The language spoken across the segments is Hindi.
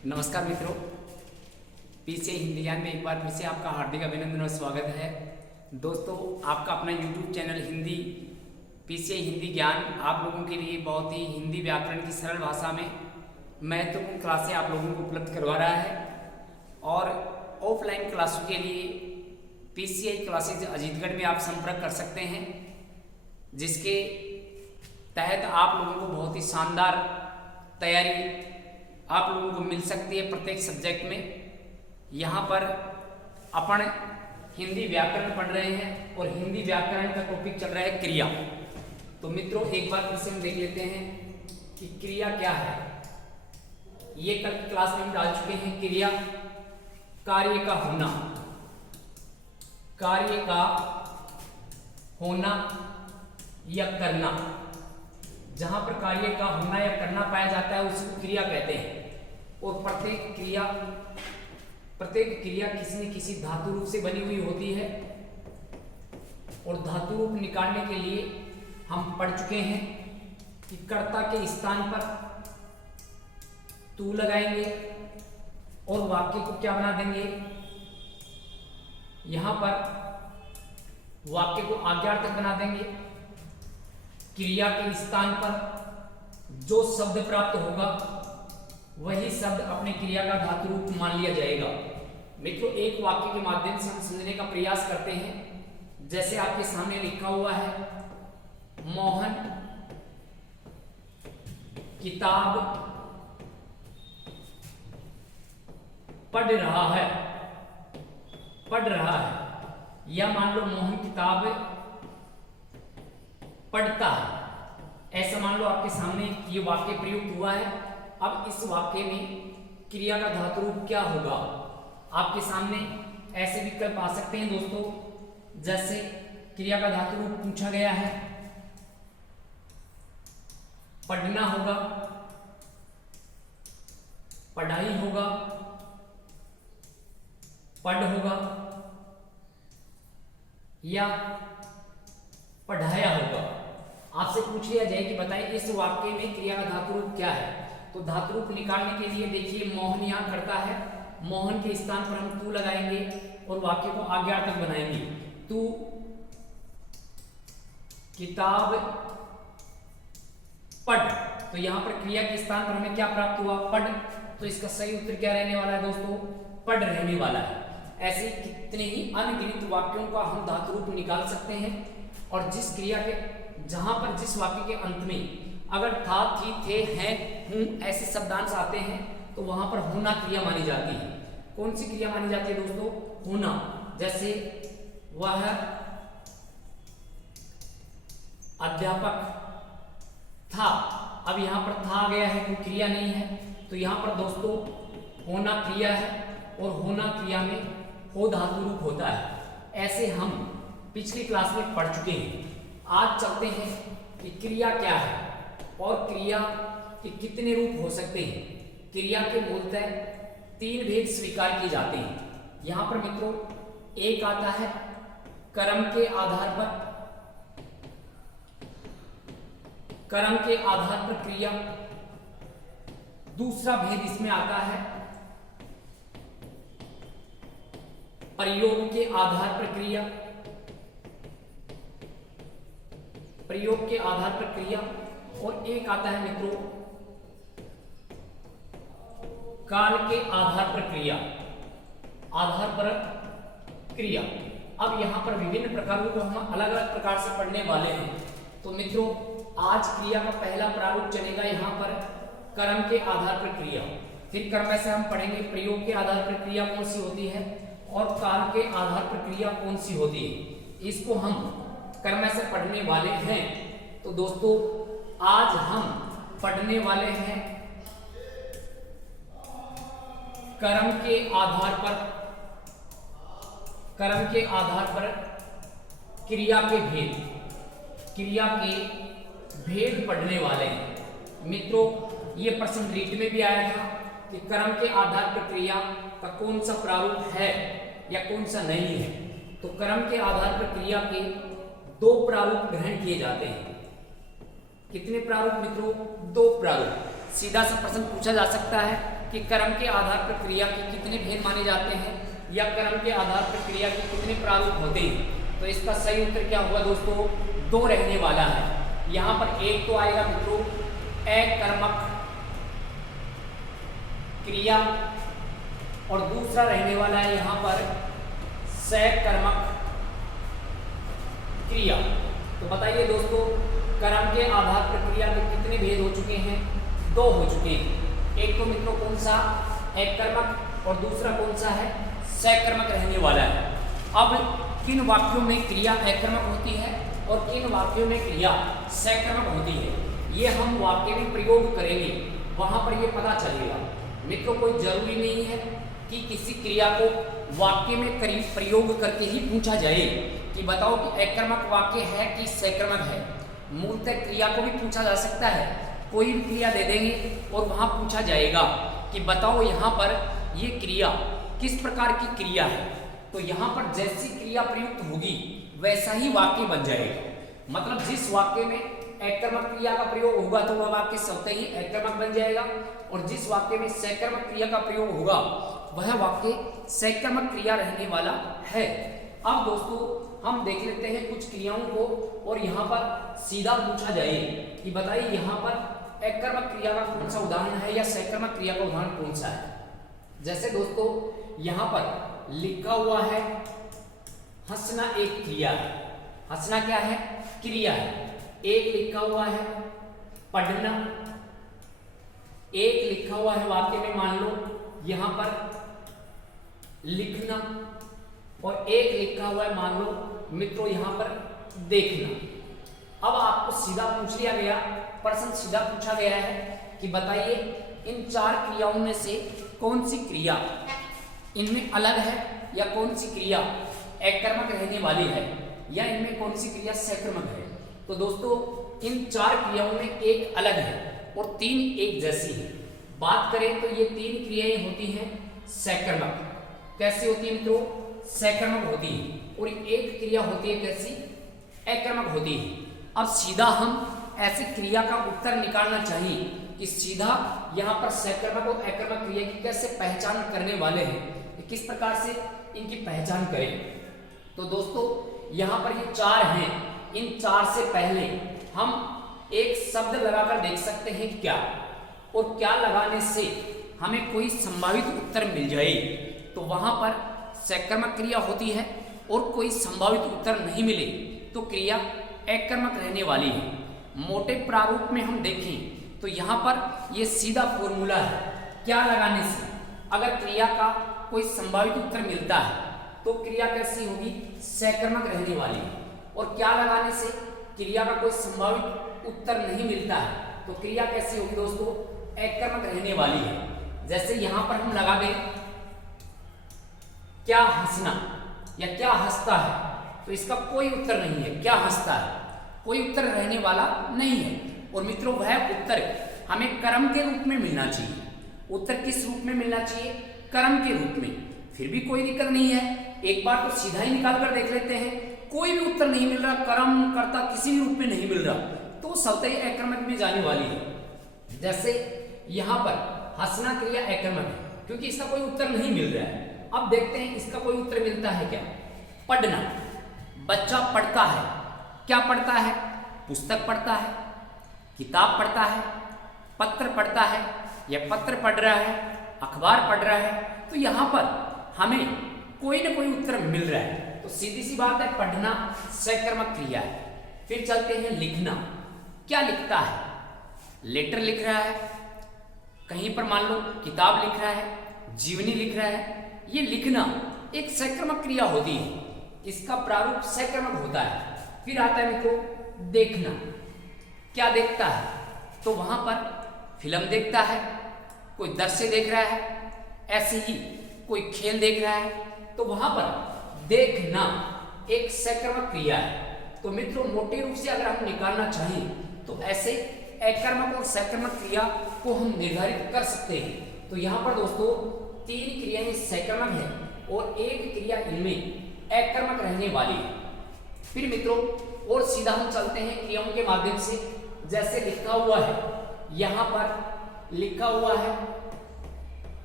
नमस्कार मित्रों, पीसीआई हिंदी ज्ञान में एक बार फिर से आपका हार्दिक अभिनंदन और स्वागत है। दोस्तों, आपका अपना YouTube channel Hindi PCI Hindi ज्ञान आप लोगों के लिए बहुत ही हिंदी व्याकरण की सरल भाषा में महत्वपूर्ण क्लासें आप लोगों को उपलब्ध करवा रहा है। और ऑफलाइन क्लासों के लिए पीसीआई क्लासेज अजीतगढ़ में आप संपर्क कर सकते हैं, जिसके तहत आप लोगों को बहुत ही शानदार तैयारी आप लोगों को मिल सकती है प्रत्येक सब्जेक्ट में। यहाँ पर अपन हिंदी व्याकरण पढ़ रहे हैं और हिंदी व्याकरण का टॉपिक चल रहा है क्रिया। तो मित्रों, एक बार फिर से हम देख लेते हैं कि क्रिया क्या है। ये कल क्लास में हम डाल चुके हैं। क्रिया कार्य का होना, कार्य का होना या करना। जहां पर कार्य का होना या करना पाया जाता है उसको क्रिया कहते हैं। और प्रत्येक क्रिया किसी न किसी धातु रूप से बनी हुई होती है। और धातु रूप निकालने के लिए हम पढ़ चुके हैं कि कर्ता के स्थान पर तू लगाएंगे और वाक्य को क्या बना देंगे। यहां पर वाक्य को आज्ञार्थक बना देंगे। क्रिया के स्थान पर जो शब्द प्राप्त होगा वही शब्द अपने क्रिया का धातु रूप मान लिया जाएगा। मित्रों, एक वाक्य के माध्यम से हम समझने का प्रयास करते हैं। जैसे आपके सामने लिखा हुआ है, मोहन किताब पढ़ रहा है। पढ़ रहा है या मान लो मोहन किताब पढ़ता है, ऐसा मान लो आपके सामने ये वाक्य प्रयुक्त हुआ है। अब इस वाक्य में क्रिया का धातु रूप क्या होगा, आपके सामने ऐसे विकल्प आ सकते हैं दोस्तों। जैसे क्रिया का धातु रूप पूछा गया है, पढ़ना होगा, पढ़ाई होगा, पढ़ होगा या पढ़ाया होगा। आपसे पूछ लिया जाए कि बताइए इस वाक्य में क्रिया का धातु रूप क्या है। तो धातु रूप निकालने के लिए देखिए, मोहन यहां करता है, मोहन के स्थान पर हम तू लगाएंगे और वाक्य को आज्ञार्थक बनाएंगे। तू किताब पढ़। तो यहां पर क्रिया के स्थान पर हमें क्या प्राप्त हुआ, पढ़। तो इसका सही उत्तर क्या रहने वाला है दोस्तों, पढ़ रहने वाला है। ऐसे कितने ही अनगिनत वाक्यों का हम धातु रूप निकाल सकते हैं। और जिस क्रिया के जहां पर जिस वाक्य के अंत में अगर था, थी, थे, हैं, हूं ऐसे शब्दांश आते हैं तो वहां पर होना क्रिया मानी जाती है। कौन सी क्रिया मानी जाती है दोस्तों, होना। जैसे वह अध्यापक था। अब यहां पर था आ गया है, कोई क्रिया नहीं है, तो यहां पर दोस्तों होना क्रिया है और होना क्रिया में हो धातु रूप होता है। ऐसे हम पिछली क्लास में पढ़ चुके हैं। आज चलते हैं कि क्रिया क्या है और क्रिया के कितने रूप हो सकते हैं। क्रिया के मूलतः 3 भेद स्वीकार किए जाते हैं। यहां पर मित्रों एक आता है कर्म के आधार पर, कर्म के आधार पर क्रिया। दूसरा भेद इसमें आता है प्रयोग के आधार पर क्रिया, प्रयोग के आधार पर क्रिया। और एक आता है मित्रों काल के आधार पर क्रिया, आधार पर क्रिया। अब यहां पर विभिन्न प्रकारों को हम अलग अलग प्रकार से पढ़ने वाले हैं। तो मित्रों, आज क्रिया का पहला प्रारूप चलेगा यहां पर कर्म के आधार पर क्रिया। फिर कर्म से हम पढ़ेंगे प्रयोग के आधार पर क्रिया कौन सी होती है और काल के आधार पर क्रिया कौन सी होती है। इसको हम कर्म से पढ़ने वाले हैं। तो दोस्तों, आज हम पढ़ने वाले हैं कर्म के आधार पर, कर्म के आधार पर क्रिया के भेद, क्रिया के भेद पढ़ने वाले हैं। मित्रों, ये प्रश्न रीट में भी आया था कि कर्म के आधार पर क्रिया का कौन सा प्रारूप है या कौन सा नहीं है। तो कर्म के आधार पर क्रिया के 2 प्रारूप ग्रहण किए जाते हैं। कितने प्रारूप मित्रों, 2 प्रारूप। सीधा सा प्रश्न पूछा जा सकता है कि कर्म के आधार पर क्रिया के कितने भेद माने जाते हैं या कर्म के आधार पर क्रिया के कितने प्रारूप होते हैं। तो इसका सही उत्तर क्या होगा दोस्तों, 2 रहने वाला है। यहाँ पर एक तो आएगा मित्रों अकर्मक क्रिया और दूसरा रहने वाला है यहाँ पर सकर्मक क्रिया। तो बताइए दोस्तों, कर्म के आधार पर क्रिया के कितने भेद हो चुके हैं, 2 हो चुके हैं। एक तो मित्रों कौन सा, अकर्मक, और दूसरा कौन सा है, सकर्मक रहने वाला है। अब किन वाक्यों में क्रिया अकर्मक होती है और किन वाक्यों में क्रिया सकर्मक होती है, ये हम वाक्य में प्रयोग करेंगे, वहां पर ये पता चलेगा। मित्रों कोई जरूरी नहीं है कि किसी क्रिया को वाक्य में प्रयोग करके ही पूछा जाए कि बताओ कि अकर्मक वाक्य है कि सकर्मक है। मूलतः क्रिया को भी पूछा जा सकता है, कोई भी क्रिया दे देंगे और वहां पूछा जाएगा कि बताओ यहाँ पर ये क्रिया किस प्रकार की क्रिया है। तो यहाँ पर जैसी क्रिया प्रयुक्त होगी वैसा ही वाक्य बन जाएगा। मतलब जिस वाक्य में अकर्मक क्रिया का प्रयोग होगा तो वह वाक्य स्वतः ही अकर्मक बन जाएगा, और जिस वाक्य में सकर्मक क्रिया का प्रयोग होगा वह वाक्य सकर्मक क्रिया रहने वाला है। अब दोस्तों हम देख लेते हैं कुछ क्रियाओं को, और यहाँ पर सीधा पूछा जाए कि बताइए यहाँ पर अकर्मक क्रिया का कौन सा उदाहरण है या सकर्मक क्रिया का उदाहरण कौन सा है। जैसे दोस्तों यहाँ पर लिखा हुआ है हंसना एक क्रिया है। हंसना क्या है, क्रिया है। एक लिखा हुआ है पढ़ना, एक लिखा हुआ है वाक्य में मान लो यहां पर लिखना, और एक लिखा हुआ है मान लो मित्रों यहां पर देखना। अब आपको सीधा पूछ लिया गया, प्रश्न सीधा पूछा गया है कि बताइए इन 4 क्रियाओं में से कौन सी क्रिया इनमें अलग है या कौन सी क्रिया अकर्मक रहने वाली है या इनमें कौन सी क्रिया सकर्मक है। तो दोस्तों इन 4 क्रियाओं में एक अलग है और 3 एक जैसी है। बात करें तो ये 3 क्रियाएं होती हैं सकर्मक। कैसी होती है मित्रों, सकर्मक होती है, और एक क्रिया होती है कैसी, अकर्मक होती है। अब सीधा हम ऐसी क्रिया का उत्तर निकालना चाहिए कि सीधा यहाँ पर सकर्मक और अकर्मक क्रिया की कैसे पहचान करने वाले हैं, किस प्रकार से इनकी पहचान करें। तो दोस्तों यहाँ पर ये 4 हैं, इन 4 से पहले हम एक शब्द लगाकर देख सकते हैं क्या, और क्या लगाने से हमें कोई संभावित उत्तर मिल जाए। तो वहां पर सकर्मक क्रिया होती है और कोई संभावित उत्तर नहीं मिले तो क्रिया अकर्मक रहने वाली है। मोटे प्रारूप में हम देखें तो यहाँ पर ये सीधा फॉर्मूला है, क्या लगाने से अगर क्रिया का कोई संभावित उत्तर मिलता है तो क्रिया कैसी होगी, सकर्मक रहने वाली है, और क्या लगाने से क्रिया का कोई संभावित उत्तर नहीं मिलता है तो क्रिया कैसी होगी दोस्तों, अकर्मक रहने वाली है। जैसे यहां पर हम लगा दें क्या हंसना या क्या हंसता है, तो इसका कोई उत्तर नहीं है। क्या हंसता है, कोई उत्तर रहने वाला नहीं है। और मित्रों वह उत्तर हमें कर्म के रूप में मिलना चाहिए। उत्तर किस रूप में मिलना चाहिए, कर्म के रूप में। फिर भी कोई दिक्कत नहीं है, एक बार तो सीधा ही निकाल कर देख लेते हैं। कोई भी उत्तर नहीं मिल रहा, कर्म कर्ता किसी भी रूप में नहीं मिल रहा, तो स्वतः ही अकर्मक में जाने वाली है। जैसे यहां पर हंसना क्रिया अकर्मक है क्योंकि इसका कोई उत्तर नहीं मिल रहा है। अब देखते हैं इसका कोई उत्तर मिलता है क्या। पढ़ना, बच्चा पढ़ता है, क्या पढ़ता है, पुस्तक पढ़ता है, किताब पढ़ता है, पत्र पढ़ता है या पत्र पढ़ रहा है, अखबार पढ़ रहा है। तो यहां पर हमें कोई ना कोई उत्तर मिल रहा है, तो सीधी सी बात है पढ़ना सकर्मक क्रिया है। फिर चलते हैं लिखना, क्या लिखता है, लेटर लिख रहा है, कहीं पर मान लो किताब लिख रहा है, जीवनी लिख रहा है। ये लिखना एक सकर्मक क्रिया होती है, इसका प्रारूप सकर्मक होता है। फिर आता है मित्रों देखना, क्या देखता है, तो वहां पर फिल्म देखता है, कोई दृश्य देख रहा है, ऐसे ही कोई खेल देख रहा है, तो वहां पर देखना एक सकर्मक क्रिया है। तो मित्रों मोटे रूप से अगर हम निकालना चाहें तो ऐसे अकर्मक और सकर्मक क्रिया को हम निर्धारित कर सकते हैं। तो यहाँ पर दोस्तों 3 क्रियाएं सकर्मक है और एक क्रिया इनमें अकर्मक रहने वाली है। फिर मित्रों और सीधा हम चलते हैं क्रियाओं के माध्यम से। जैसे लिखा हुआ है, यहाँ पर लिखा हुआ है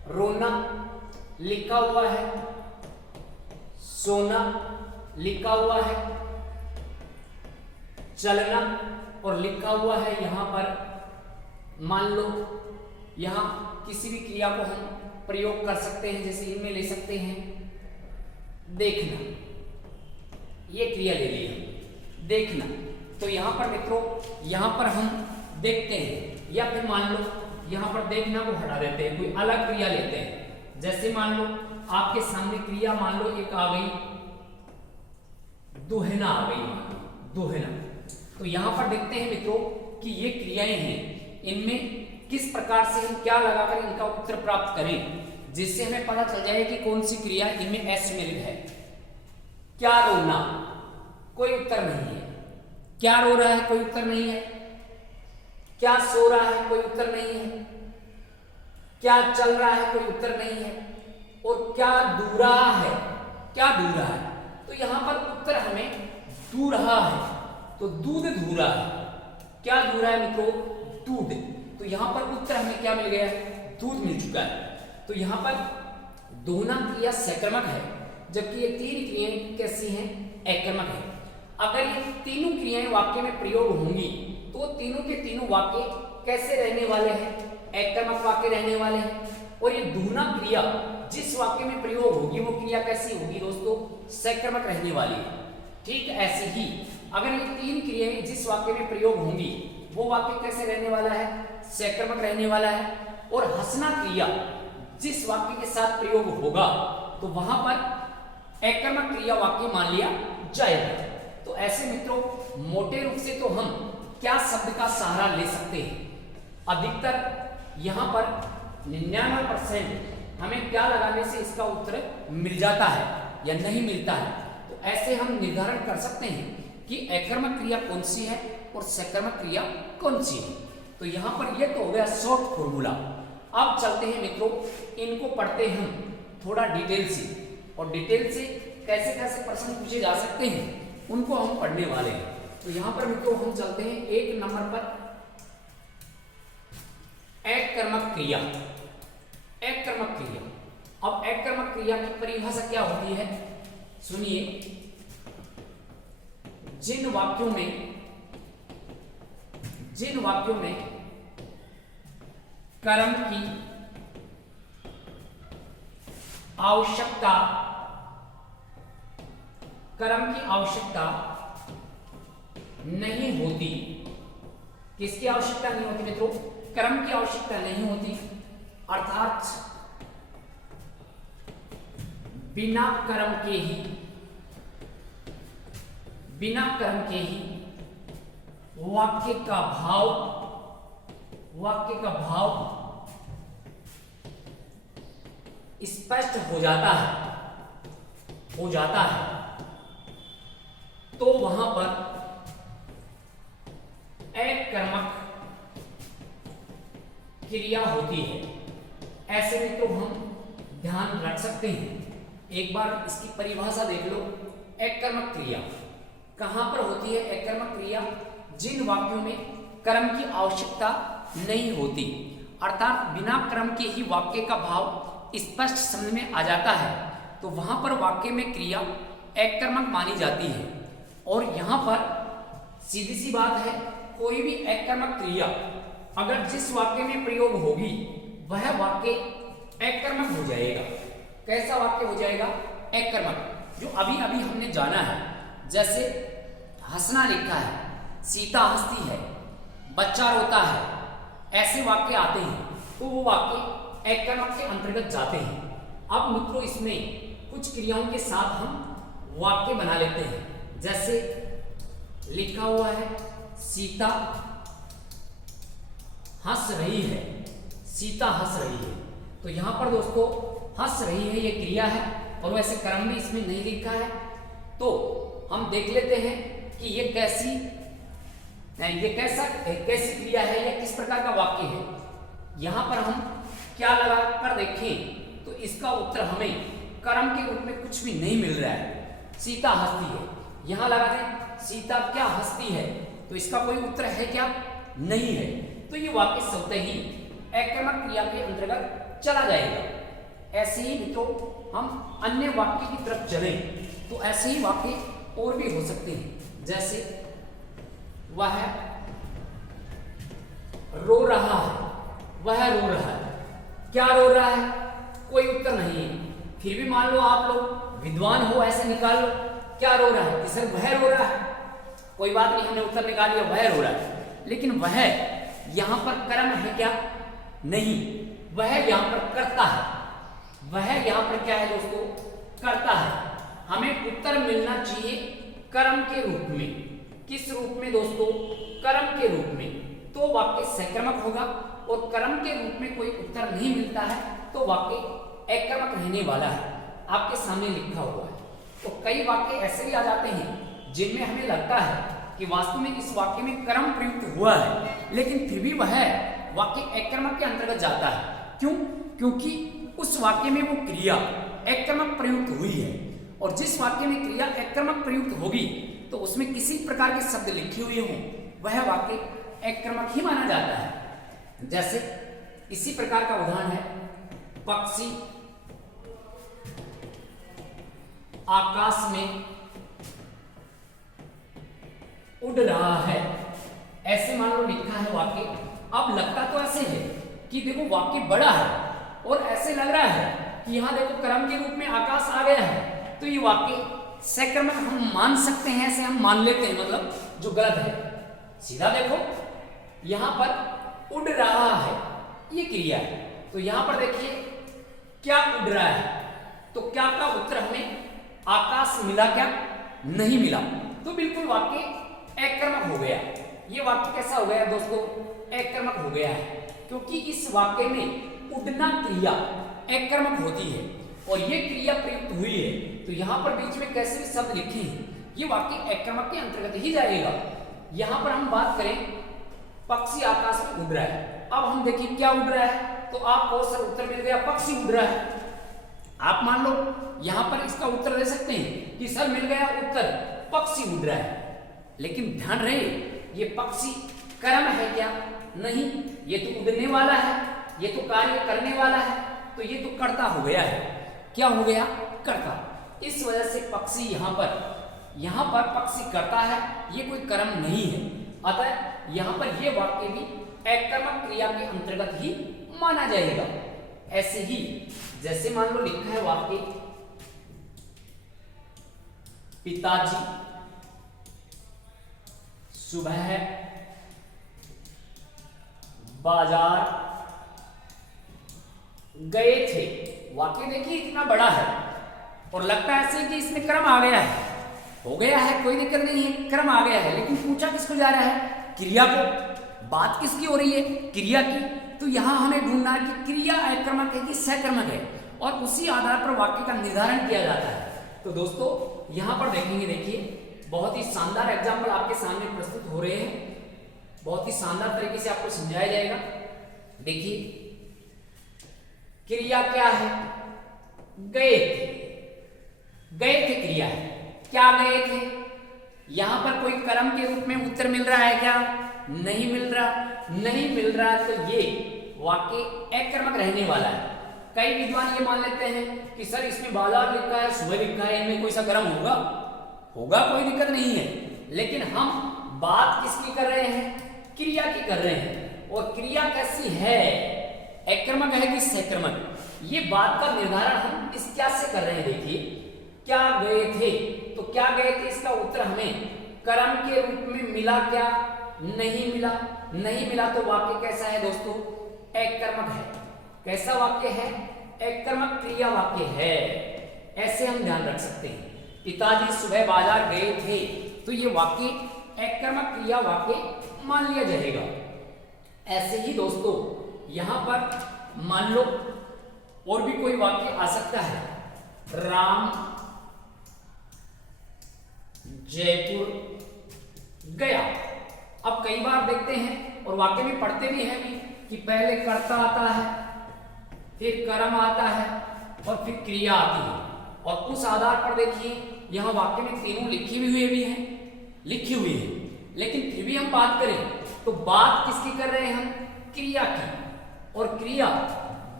रोना लिखा हुआ है, सोना लिखा हुआ है, चलना और लिखा हुआ है यहां पर। मान लो यहां किसी भी क्रिया को हम प्रयोग कर सकते हैं, जैसे इनमें ले सकते हैं देखना, ये क्रिया ले ली हम देखना। तो यहां पर मित्रों यहां पर हम देखते हैं, या फिर मान लो यहां पर देखना को हटा देते हैं, कोई अलग क्रिया लेते हैं। जैसे मान लो आपके सामने क्रिया मान लो एक आ गई दुहना आ गई, दुहना। तो यहां पर देखते हैं मित्रों कि ये क्रियाएं हैं, इनमें किस प्रकार से हम क्या लगाकर इनका उत्तर प्राप्त करें, जिससे हमें पता चल जाए कि कौन सी क्रिया इनमें असम्मिलित है। क्या रोना, कोई उत्तर नहीं है। क्या रो रहा है, कोई उत्तर नहीं है। क्या सो रहा है, कोई उत्तर नहीं है। क्या चल रहा है, कोई उत्तर नहीं है। और क्या दू रहा है, क्या दू रहा है, तो यहां पर उत्तर हमें दू रहा है, तो दूध धू रहा है। क्या धू रहा है मित्रों, दूध। तो यहां पर उत्तर हमें क्या मिल गया है, दूध मिल चुका है। तो यहां पर दोहना क्रिया सकर्मक है, जबकि ये तीन क्रियाएं कैसी हैं, एकर्मक है। अगर ये तीनों क्रियाएं वाक्य में प्रयोग होंगी तो तीनों के तीनों वाक्य कैसे रहने वाले हैं, एकर्मक वाक्य रहने वाले हैं। और ये दोहना क्रिया जिस वाक्य में प्रयोग होगी वो क्रिया कैसी होगी दोस्तों, सकर्मक रहने वाली है। ठीक ऐसे ही अगर ये तीन क्रियाएं जिस वाक्य में प्रयोग होंगी वो वाक्य कैसे रहने वाला है, सकर्मक रहने वाला है। और हंसना क्रिया जिस वाक्य के साथ प्रयोग होगा तो वहां पर एकर्मक क्रिया वाक्य मान लिया जाएगा। तो ऐसे मित्रों मोटे रूप से तो हम क्या शब्द का सहारा ले सकते हैं, अधिकतर यहां पर 99% हमें क्या लगाने से इसका उत्तर मिल जाता है या नहीं मिलता है। तो ऐसे हम निर्धारण कर सकते हैं कि एकर्मक क्रिया कौन सी है और सकर्मक क्रिया कौन सी है। तो यहां पर यह तो हो गया शॉर्ट फॉर्मूला। अब चलते हैं मित्रों, इनको पढ़ते हैं हम थोड़ा डिटेल से, और डिटेल से कैसे कैसे प्रश्न पूछे जा सकते हैं उनको हम पढ़ने वाले हैं। तो यहां पर मित्रों हम चलते हैं एक नंबर पर, एककर्मक क्रिया। एककर्मक क्रिया, अब एककर्मक क्रिया की परिभाषा क्या होती है सुनिए। जिन वाक्यों में कर्म की आवश्यकता नहीं होती। किसकी आवश्यकता नहीं होती मित्रों, कर्म की आवश्यकता नहीं होती, अर्थात बिना कर्म के ही वाक्य का भाव स्पष्ट हो जाता है, तो वहां पर एककर्मक क्रिया होती है। ऐसे में तो हम ध्यान रख सकते हैं। एक बार इसकी परिभाषा देख लो। एककर्मक क्रिया कहां पर होती है, एककर्मक क्रिया जिन वाक्यों में कर्म की आवश्यकता नहीं होती, अर्थात बिना कर्म के ही वाक्य का भाव स्पष्ट समझ में आ जाता है, तो वहां पर वाक्य में क्रिया एककर्मक मानी जाती है। और यहां पर सीधी सी बात है, कोई भी एककर्मक क्रिया अगर जिस वाक्य में प्रयोग होगी वह वाक्य एककर्मक हो जाएगा। कैसा वाक्य हो जाएगा, एककर्मक। जो अभी अभी हमने जाना है, जैसे हंसना लिखा है, सीता हंसती है, बच्चा रोता है, ऐसे वाक्य आते हैं तो वो वाक्य एककर्मक के अंतर्गत जाते हैं। अब मित्रों इसमें कुछ क्रियाओं के साथ हम वाक्य बना लेते हैं। जैसे लिखा हुआ है सीता हंस रही है, सीता हंस रही है। तो यहां पर दोस्तों हंस रही है ये क्रिया है, और वैसे कर्म भी इसमें नहीं लिखा है। तो हम देख लेते हैं कि ये कैसी क्रिया है या किस प्रकार का वाक्य है। यहां पर हम क्या लगा कर देखें तो इसका उत्तर हमें कर्म के रूप में कुछ भी नहीं मिल रहा है। सीता हंसती है, यहां लगा दें सीता क्या हंसती है, तो इसका कोई उत्तर है क्या, नहीं है। तो ये वाक्य स्वतः ही एककर्मक क्रिया के अंतर्गत चला जाएगा। ऐसे ही मित्रों हम अन्य वाक्य की तरफ चलें तो ऐसे ही वाक्य और भी हो सकते हैं, जैसे वह रो रहा है, वह रो रहा है। क्या रो रहा है? कोई उत्तर नहीं है। फिर भी मान लो आप लोग विद्वान हो, ऐसे निकाल लो क्या रो रहा है कि सर वह रो रहा है। कोई बात नहीं, हमने उत्तर निकाल लिया वह रो रहा है, लेकिन वह यहां पर कर्म है क्या? नहीं, वह यहां पर करता है। वह यहां पर क्या है दोस्तों? करता है। हमें उत्तर मिलना चाहिए कर्म के रूप में। किस रूप में दोस्तों? कर्म के रूप में। तो वाक्य सकर्मक होगा, और कर्म के रूप में कोई उत्तर नहीं मिलता है तो वाक्य अकर्मक रहने वाला है। आपके सामने लिखा हुआ है। तो कई वाक्य ऐसे भी आ जाते हैं जिनमें हमें लगता है कि वास्तव में इस वाक्य में कर्म प्रयुक्त हुआ है, लेकिन फिर भी वह वाक्य अकर्मक के अंतर्गत जाता है। क्यों? क्योंकि उस वाक्य में वो क्रिया अकर्मक प्रयुक्त हुई है, और जिस वाक्य में क्रिया अकर्मक प्रयुक्त होगी तो उसमें किसी प्रकार के शब्द लिखे हुए हों, वह वाक्य अकर्मक ही माना जाता है। जैसे इसी प्रकार का उदाहरण है, पक्षी आकाश में उड़ रहा है, ऐसे मान लो लिखा है वाक्य। अब लगता तो ऐसे है कि देखो वाक्य बड़ा है, और ऐसे लग रहा है कि यहां देखो कर्म के रूप में आकाश आ गया है, तो ये वाक्य सकर्मक हम मान सकते हैं, ऐसे हम मान लेते हैं, मतलब जो गलत है। सीधा देखो यहां पर उड़ रहा है, ये क्रिया है, तो यहां पर देखिए क्या उड़ रहा है, तो क्या का उत्तर हमें आकाश मिला क्या? नहीं मिला। तो बिल्कुल वाक्य अकर्मक हो गया। ये वाक्य कैसा हो गया दोस्तों? अकर्मक हो गया है, क्योंकि इस वाक्य में उड़ना क्रिया अकर्मक होती है और ये क्रिया प्रयुक्त हुई है, तो यहां पर बीच में कैसे भी शब्द लिखे हैं, ये वाक्य अकर्मक के अंतर्गत ही जाएगा। यहां पर हम बात करें पक्षी आकाश में उड़ रहा है। अब हम देखिए क्या उड़ रहा है, तो आपको सर उत्तर मिल गया पक्षी उड़ रहा है। आप मान लो यहां पर इसका उत्तर दे सकते हैं कि सर मिल गया उत्तर पक्षी उड़ रहा है, लेकिन ध्यान रहे ये पक्षी कर्म है क्या? नहीं, ये तो उड़ने वाला है, ये तो कार्य करने वाला है, तो ये तो कर्ता हो गया है। क्या हो गया? कर्ता। इस वजह से पक्षी यहां पर पक्षी करता है, ये कोई कर्म नहीं है। अतः यहां पर ये वाक्य भी अकर्मक क्रिया के अंतर्गत ही माना जाएगा। ऐसे ही जैसे मान लो लिखा है वाक्य पिताजी सुबह बाजार गए थे। वाक्य देखिए इतना बड़ा है और लगता है ऐसे कि इसमें क्रम आ गया है, हो गया है, कोई दिक्कत नहीं है, क्रम आ गया है, लेकिन पूछा किसको जा रहा है? क्रिया को। बात किसकी हो रही है? क्रिया की। तो यहां हमें ढूंढना है कि क्रिया अकर्मक है कि सकर्मक है, और उसी आधार पर वाक्य का निर्धारण किया जाता है। तो दोस्तों यहां पर देखेंगे, देखिए बहुत ही शानदार एग्जाम्पल आपके सामने प्रस्तुत हो रहे हैं, बहुत ही शानदार तरीके से आपको समझाया जाएगा। देखिए क्रिया क्या है? गए थे। गए थे क्रिया है। क्या गए थे? यहां पर कोई कर्म के रूप में उत्तर मिल रहा है क्या? नहीं मिल रहा। नहीं मिल रहा तो ये वाक्य अकर्मक रहने वाला है। कई विद्वान ये मान लेते हैं कि सर इसमें बाजार लिखा है, सुबह लिखा है, इनमें कोई सा कर्म होगा? कोई दिक्कत नहीं है, लेकिन हम बात किसकी कर रहे हैं? क्रिया की कर रहे हैं। और क्रिया कैसी है? अकर्मक है कि सकर्मक? ये बात का निर्धारण हम इस क्या से कर रहे हैं। देखिए क्या गए थे, तो क्या गए थे इसका उत्तर हमें कर्म के रूप में मिला क्या? नहीं मिला। नहीं मिला तो वाक्य कैसा है दोस्तों? अकर्मक है। कैसा वाक्य है? अकर्मक क्रिया वाक्य है। ऐसे हम ध्यान रख सकते हैं। पिताजी सुबह बाजार गए थे, तो ये वाक्य अकर्मक क्रिया वाक्य मान लिया जाएगा। ऐसे ही दोस्तों यहां पर मान लो और भी कोई वाक्य आ सकता है। राम जयपुर गया। अब कई बार देखते हैं और वाक्य में पढ़ते भी हैं कि पहले कर्ता आता है, फिर कर्म आता है और फिर क्रिया आती है, और उस आधार पर देखिए यहां वाक्य में तीनों लिखी हुई है, लेकिन फिर भी हम बात करें तो बात किसकी कर रहे हैं हम? क्रिया की। और क्रिया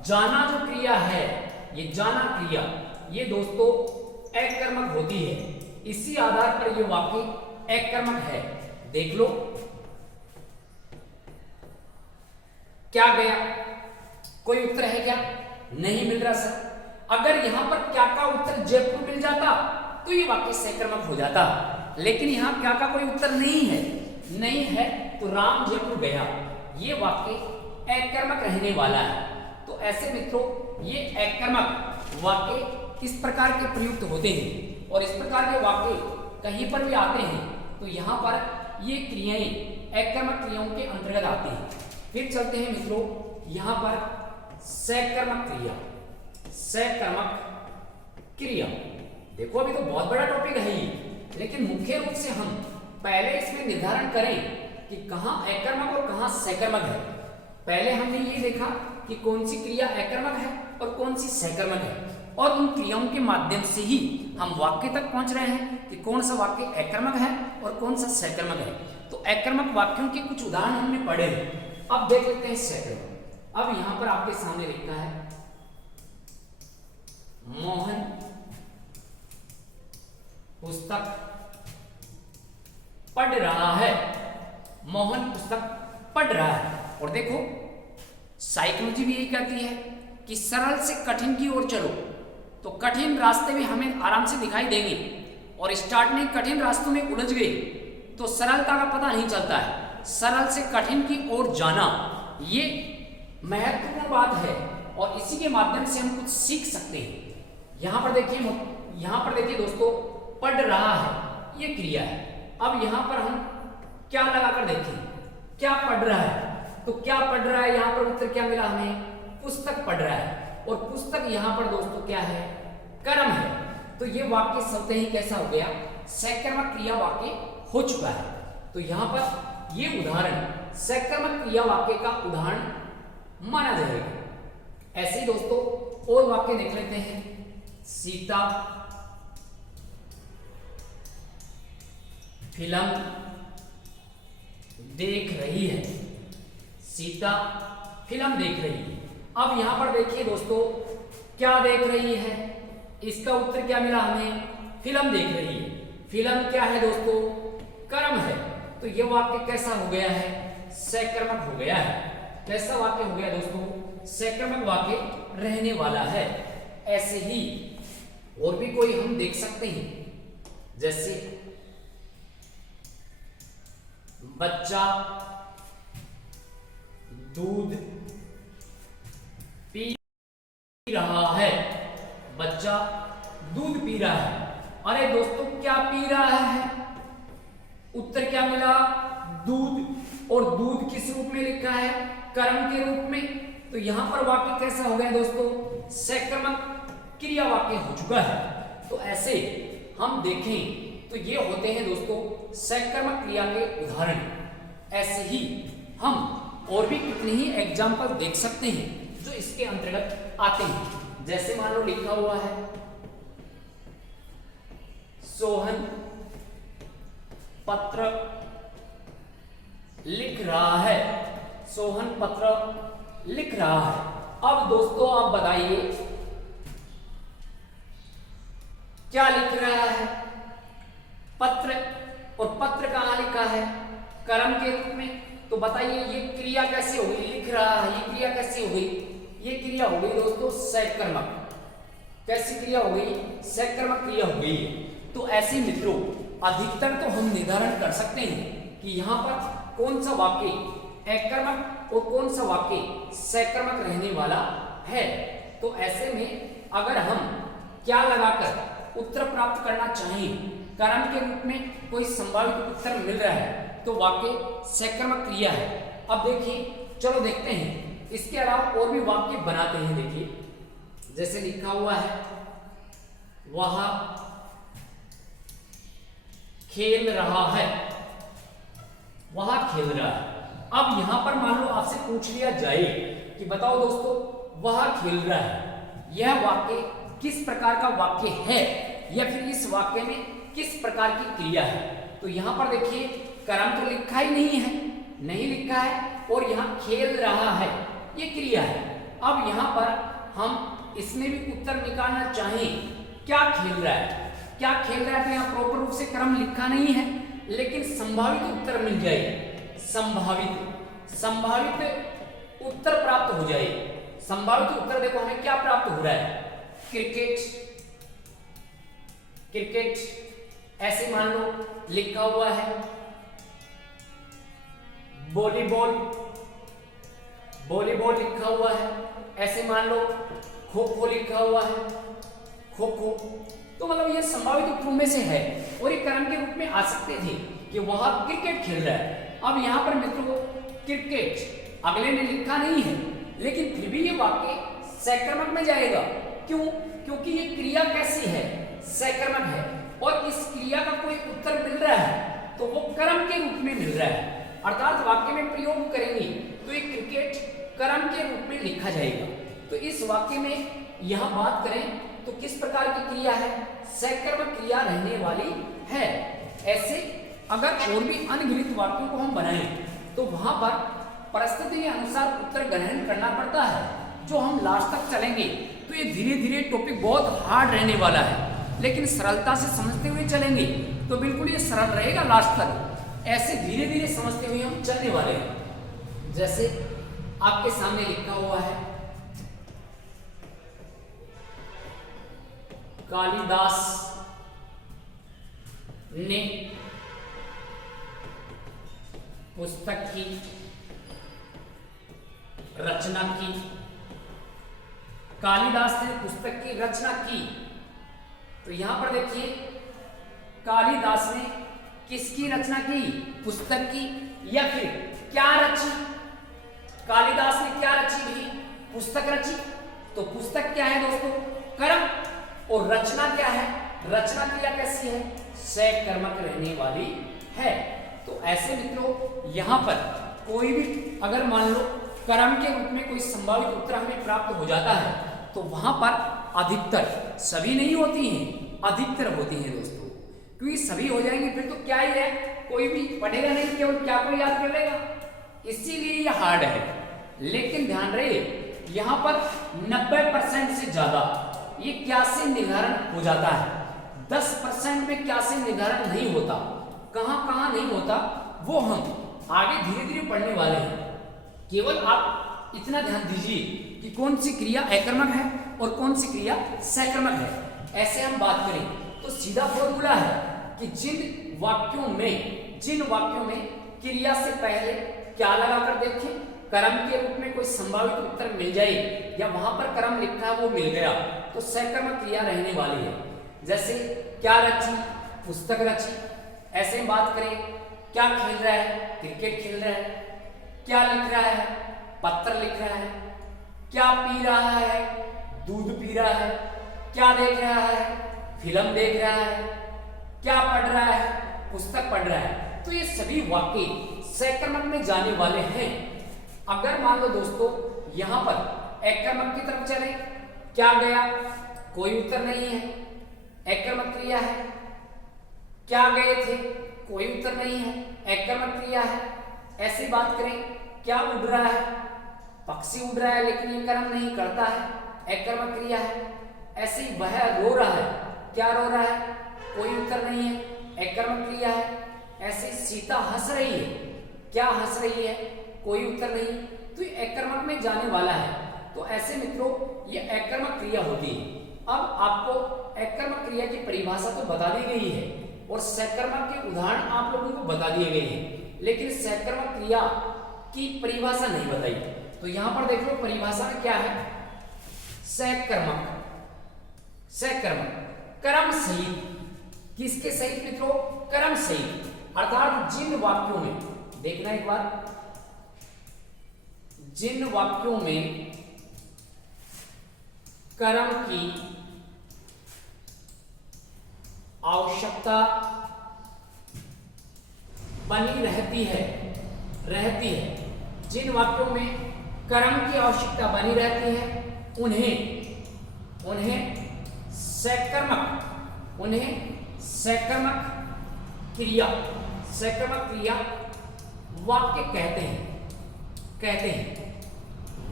जाना जो क्रिया है, ये जाना क्रिया, ये दोस्तों एककर्मक होती है। इसी आधार पर ये वाक्य एककर्मक है। देख लो क्या गया, कोई उत्तर है क्या? नहीं मिल रहा सर। अगर यहां पर क्या का उत्तर जयपुर मिल जाता तो ये वाक्य सकर्मक हो जाता, लेकिन यहां क्या का कोई उत्तर नहीं है, नहीं है तो राम जयपुर गया, ये वाक्य एककर्मक रहने वाला है। तो ऐसे मित्रों ये एककर्मक वाक्य इस प्रकार के प्रयुक्त होते हैं और इस प्रकार के वाक्य कहीं पर भी आते हैं तो यहां पर ये क्रियाएं एककर्मक क्रियाओं के अंतर्गत आती हैं। फिर चलते हैं मित्रों यहां पर सकर्मक क्रिया। सकर्मक क्रिया देखो अभी तो बहुत बड़ा टॉपिक है ये, लेकिन मुख्य रूप से हम पहले इसमें निर्धारण करें कि कहां एककर्मक और कहां सकर्मक है। पहले हमने ये देखा कि कौन सी क्रिया एककर्मक है और कौन सी सकर्मक है, और उन क्रियाओं के माध्यम से ही हम वाक्य तक पहुंच रहे हैं कि कौन सा वाक्य एककर्मक है और कौन सा सकर्मक है। तो एककर्मक वाक्यों के कुछ उदाहरण हमने पढ़े हैं। अब देख लेते हैं सकर्मक। अब यहां पर आपके सामने लिखा है मोहन पुस्तक पढ़ रहा है। मोहन पुस्तक पढ़ रहा है। और देखो साइकोलॉजी भी यही कहती है कि सरल से कठिन की ओर चलो, तो कठिन रास्ते भी हमें आराम से दिखाई देंगे, और स्टार्ट में कठिन रास्तों में उलझ गए तो सरलता का पता नहीं चलता है। सरल से कठिन की ओर जाना ये महत्वपूर्ण बात है, और इसी के माध्यम से हम कुछ सीख सकते हैं। यहां पर देखिए दोस्तों, पढ़ रहा है ये क्रिया है। अब यहां पर हम क्या लगाकर देखें, क्या पढ़ रहा है, तो क्या पढ़ रहा है, यहां पर उत्तर क्या मिला हमें, पुस्तक पढ़ रहा है। और पुस्तक यहां पर दोस्तों क्या है, कर्म है। तो ये वाक्य स्वतः ही कैसा हो गया, सकर्मक क्रिया वाक्य हो चुका है। तो यहां पर ये उदाहरण सकर्मक क्रिया वाक्य का उदाहरण माना जाएगा। ऐसे ही दोस्तों और वाक्य देख लेते हैं। सीता फिल्म देख रही है। सीता फिल्म देख रही है। अब यहां पर देखिए दोस्तों, क्या देख रही है, इसका उत्तर क्या मिला हमें, फिल्म देख रही है। फिल्म क्या है दोस्तों, कर्म है। तो यह वाक्य कैसा हो गया है, सकर्मक हो गया है। कैसा वाक्य हो गया दोस्तों, सकर्मक वाक्य रहने वाला है। ऐसे ही और भी कोई हम देख सकते हैं, जैसे बच्चा दूध पी रहा है। बच्चा दूध पी रहा है। अरे दोस्तों क्या पी रहा है, उत्तर क्या मिला, दूध। और दूध किस रूप में लिखा है, कर्म के रूप में। तो यहां पर वाक्य कैसा हो गया दोस्तों, सकर्मक क्रिया वाक्य हो चुका है। तो ऐसे हम देखें तो ये होते हैं दोस्तों सकर्मक क्रिया के उदाहरण। ऐसे ही हम और भी कितने ही एग्जाम्पल देख सकते हैं जो इसके अंतर्गत आते हैं। जैसे मान लो लिखा हुआ है सोहन पत्र लिख रहा है। सोहन पत्र लिख रहा है। अब दोस्तों आप बताइए क्या लिख रहा है, पत्र। और पत्र कहां लिखा है, कर्म के रूप में। तो बताइए ये क्रिया कैसे हो गई, लिख रहा है, ये क्रिया कैसे हो गई, ये क्रिया हो गई दोस्तों सकर्मक। कैसी क्रिया हो गई, सकर्मक क्रिया हो गई। तो ऐसे मित्रों अधिकतर तो हम निर्धारण कर सकते हैं कि यहां पर कौन सा वाक्य एककर्मक और कौन सा वाक्य सकर्मक रहने वाला है। तो ऐसे में अगर हम क्या लगाकर उत्तर प्राप्त करना चाहें, कर्म के रूप में कोई संभावित उत्तर मिल रहा है तो वाक्य सकर्मक क्रिया है। अब देखिए, चलो देखते हैं इसके अलावा और भी वाक्य बनाते हैं। देखिए जैसे लिखा हुआ है वह खेल रहा है। वह खेल रहा है। अब यहां पर मान लो आपसे पूछ लिया जाए कि बताओ दोस्तों वह खेल रहा है, यह वाक्य किस प्रकार का वाक्य है, या फिर इस वाक्य में किस प्रकार की क्रिया है। तो यहां पर देखिए कर्म तो लिखा ही नहीं है, नहीं लिखा है, और यहां खेल रहा है ये क्रिया है। अब यहाँ पर हम इसमें भी उत्तर निकालना चाहें, क्या खेल रहा है, क्या खेल रहा है, तो यहाँ प्रॉपर रूप से क्रम लिखा नहीं है, लेकिन संभावित उत्तर मिल जाए, संभावित उत्तर प्राप्त हो जाए। संभावित उत्तर देखो हमें क्या प्राप्त हो रहा है, क्रिकेट ऐसे मान लो लिखा हुआ है, वॉलीबॉल लिखा हुआ है, ऐसे मान लो खो खो लिखा हुआ है, खो खो। तो मतलब ये संभावित उत्तरों में से है और ये कर्म के रूप में आ सकते थे कि वह क्रिकेट खेल रहा है। अब यहाँ पर मित्रों क्रिकेट अगले ने लिखा नहीं है, लेकिन फिर भी ये वाक्य सकर्मक में जाएगा। क्यों? क्योंकि ये क्रिया कैसी है, सकर्मक है, और इस क्रिया का कोई उत्तर मिल रहा है तो वो कर्म के रूप में मिल रहा है, अर्थात वाक्य में प्रयोग करेंगे तो ये क्रिकेट कर्म के रूप में लिखा जाएगा। तो इस वाक्य में यहां बात करें तो किस प्रकार की क्रिया है, सकर्मक क्रिया रहने वाली है। ऐसे अगर और भी अनगिनत वाक्यों को हम बनाएं तो वहां पर परिस्थिति के अनुसार उत्तर ग्रहण करना पड़ता है। जो हम लास्ट तक चलेंगे तो ये धीरे धीरे टॉपिक बहुत हार्ड रहने वाला है, लेकिन सरलता से समझते हुए चलेंगे तो बिल्कुल ये सरल रहेगा लास्ट तक। ऐसे धीरे धीरे समझते हुए हम चलने वाले हैं। जैसे आपके सामने लिखा हुआ है, कालिदास ने पुस्तक की रचना की, कालिदास ने पुस्तक की रचना की। तो यहां पर देखिए कालिदास ने किसकी रचना की, पुस्तक की, या फिर क्या रची, कालिदास ने क्या रची भी, पुस्तक रची। तो पुस्तक क्या है दोस्तों, कर्म, और रचना क्या है, रचना क्रिया कैसी है, सकर्मक रहने वाली है। तो ऐसे मित्रों यहां पर कोई भी अगर मान लो कर्म के रूप में कोई संभावित उत्तर हमें प्राप्त हो जाता है तो वहां पर अधिकतर, सभी नहीं होती हैं, अधिकतर होती हैं दोस्तों। क्योंकि सभी हो जाएंगे फिर तो क्या ही है, कोई भी पढ़ेगा नहीं, केवल क्या को याद कर लेगा, इसीलिए ये हार्ड है। लेकिन ध्यान रहे यहां पर 90% से ज्यादा ये क्या से निर्धारण हो जाता है, 10% में क्या से निर्धारण नहीं होता। कहां कहां नहीं होता वो हम आगे धीरे धीरे पढ़ने वाले हैं। केवल आप इतना ध्यान दीजिए कि कौन सी क्रिया अकर्मक है और कौन सी क्रिया सकर्मक है। ऐसे हम बात करें तो सीधा फॉर्मूला है कि जिन वाक्यों में क्रिया से पहले क्या लगाकर देखें, कर्म के रूप में कोई संभावित उत्तर मिल जाए या वहां पर कर्म लिखा है वो मिल गया तो सकर्मक क्रिया रहने वाली है। जैसे क्या रची, पुस्तक रची। ऐसे हम बात करें क्या खेल रहा है, क्रिकेट खेल रहा है। क्या लिख रहा है, पत्र लिख रहा है। क्या पी रहा है, दूध पी रहा है। क्या देख रहा है, फिल्म देख रहा है। क्या पढ़ रहा है, पुस्तक पढ़ रहा है। तो ये सभी वाक्य सकर्मक में जाने वाले हैं। अगर मान लो दोस्तों यहां पर अकर्मक की तरफ चले, क्या गया, कोई उत्तर नहीं है, अकर्मक क्रिया है। क्या गए थे, कोई उत्तर नहीं है, अकर्मक क्रिया है। ऐसी बात करें क्या उड़ रहा है, पक्षी उड़ रहा है लेकिन ये कर्म नहीं करता है, अकर्मक क्रिया है। ऐसे ही वह रो रहा है, क्या रो रहा है, कोई उत्तर नहीं है, अकर्मक क्रिया है। ऐसे सीता हंस रही है, क्या हंस रही है, कोई उत्तर नहीं, तो ये अकर्मक में जाने वाला है। तो ऐसे मित्रों ये अकर्मक क्रिया होती है। अब आपको अकर्मक क्रिया की परिभाषा तो बता दी गई है और सकर्मक के उदाहरण आप लोगों को बता दिए गए हैं, लेकिन सकर्मक क्रिया की परिभाषा नहीं बताई। तो यहां पर देख लो परिभाषा में क्या है, सकर्मक, कर्म सहित, किसके सहित मित्रों, कर्म सहित। अर्थात जिन वाक्यों में, देखना एक बार, जिन वाक्यों में कर्म की आवश्यकता बनी रहती है, जिन वाक्यों में कर्म की आवश्यकता बनी रहती है उन्हें सकर्मक क्रिया वाक्य कहते हैं।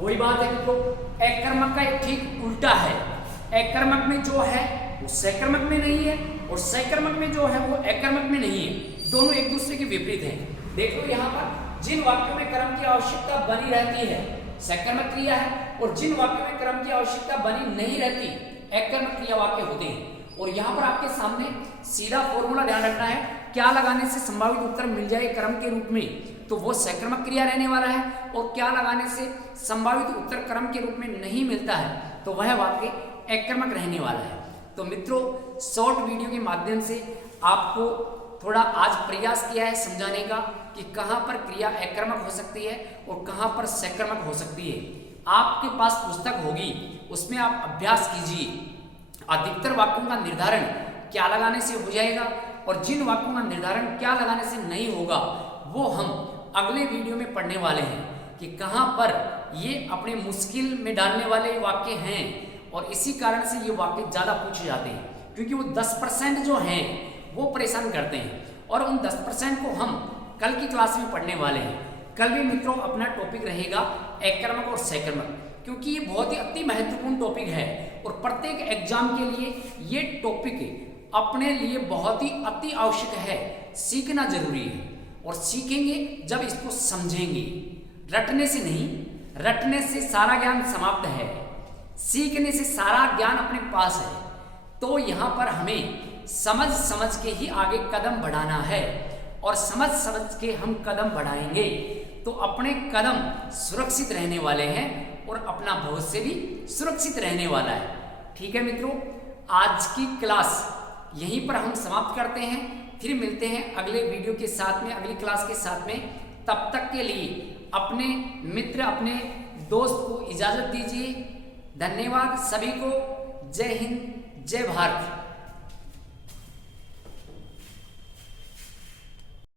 वही बात है मित्रों, एककर्मक का ठीक उल्टा है। एककर्मक में जो है वो सकर्मक में नहीं है और सकर्मक में जो है वो एककर्मक में नहीं है। दोनों एक दूसरे के विपरीत हैं। देखो यहाँ पर जिन वाक्यों में कर्म की आवश्यकता बनी रहती है सकर्मक क्रिया है, और जिन वाक्यों में कर्म की आवश्यकता बनी नहीं रहती एककर्मक क्रिया वाक्य होते हैं। और यहाँ पर आपके सामने सीधा फॉर्मूला ध्यान रखना है, क्या लगाने से संभावित उत्तर मिल जाए कर्म के रूप में तो वो सकर्मक क्रिया रहने वाला है, और क्या लगाने से संभावित उत्तर कर्म के रूप में नहीं मिलता है तो वह वाक्य एककर्मक रहने वाला है। तो मित्रों, शॉर्ट वीडियो के माध्यम से आपको थोड़ा आज प्रयास किया है समझाने का कि कहाँ पर क्रिया एककर्मक हो सकती है और कहाँ पर सकर्मक हो सकती है। आपके पास पुस्तक होगी, उसमें आप अभ्यास कीजिए। अधिकतर वाक्यों का निर्धारण क्या लगाने से हो जाएगा और जिन वाक्यों का निर्धारण क्या लगाने से नहीं होगा वो हम अगले वीडियो में पढ़ने वाले हैं कि कहाँ पर ये अपने मुश्किल में डालने वाले वाक्य हैं, और इसी कारण से ये वाक्य ज़्यादा पूछे जाते हैं क्योंकि वो 10% जो हैं वो परेशान करते हैं, और उन 10% को हम कल की क्लास में पढ़ने वाले हैं। कल भी मित्रों अपना टॉपिक रहेगा एककर्मक और सकर्मक, क्योंकि ये बहुत ही अति महत्वपूर्ण टॉपिक है और प्रत्येक एग्जाम के लिए ये टॉपिक अपने लिए बहुत ही अति आवश्यक है। सीखना जरूरी है और सीखेंगे जब इसको समझेंगे, रटने से नहीं। रटने से सारा ज्ञान समाप्त है, सीखने से सारा ज्ञान अपने पास है। तो यहाँ पर हमें समझ समझ के ही आगे कदम बढ़ाना है, और समझ समझ के हम कदम बढ़ाएंगे तो अपने कदम सुरक्षित रहने वाले हैं और अपना भविष्य भी सुरक्षित रहने वाला है। ठीक है मित्रों, आज की क्लास यहीं पर हम समाप्त करते हैं, फिर मिलते हैं अगले वीडियो के साथ में, अगली क्लास के साथ में। तब तक के लिए अपने मित्र, अपने दोस्त को इजाजत दीजिए। धन्यवाद सभी को। जय हिंद, जय भारत।